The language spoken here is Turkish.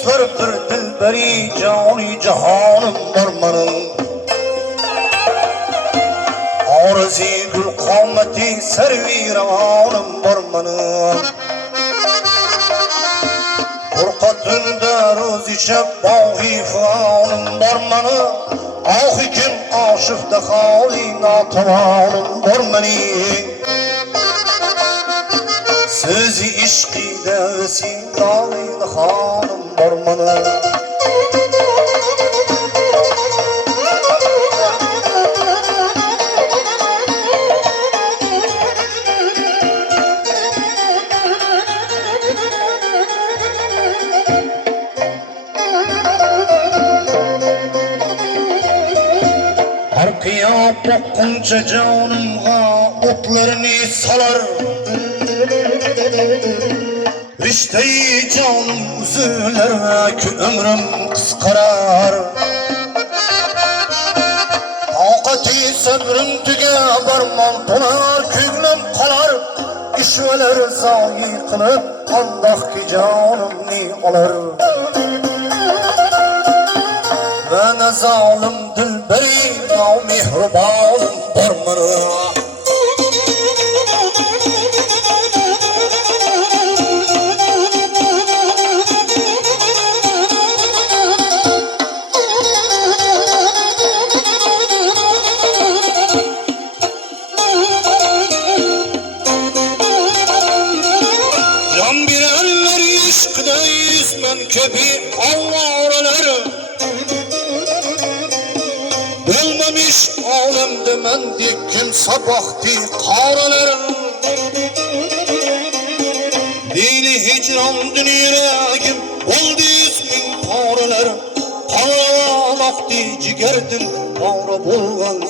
dostlar bir dilberi cani cihanım var benim. Arzi gül kâmeti servi revanım var benim. Furqatında rozi şeb bahi fanım var benim. Ahi kim aşıfta hali natavanım var benim. Sözü işqide vesidayın hanım var benim. Arkaya bakınca canımga otlarını salar. Rişteyi canım üzüler ki ömrüm kıskarar. Taqati sabrım tüge barman tonar küglüm kalar. İşveler zayi kılıp andak ki canım ni alır. Ben zalim dilberi namihribanım var benim. Can bilenler işkide ismen kebi Allah'ları bilmemiş alemde men dikim sabahti karalarım. Dini hicran dünyagim oldu ismin paralarım. Paralan akdi cigerdim para bulgan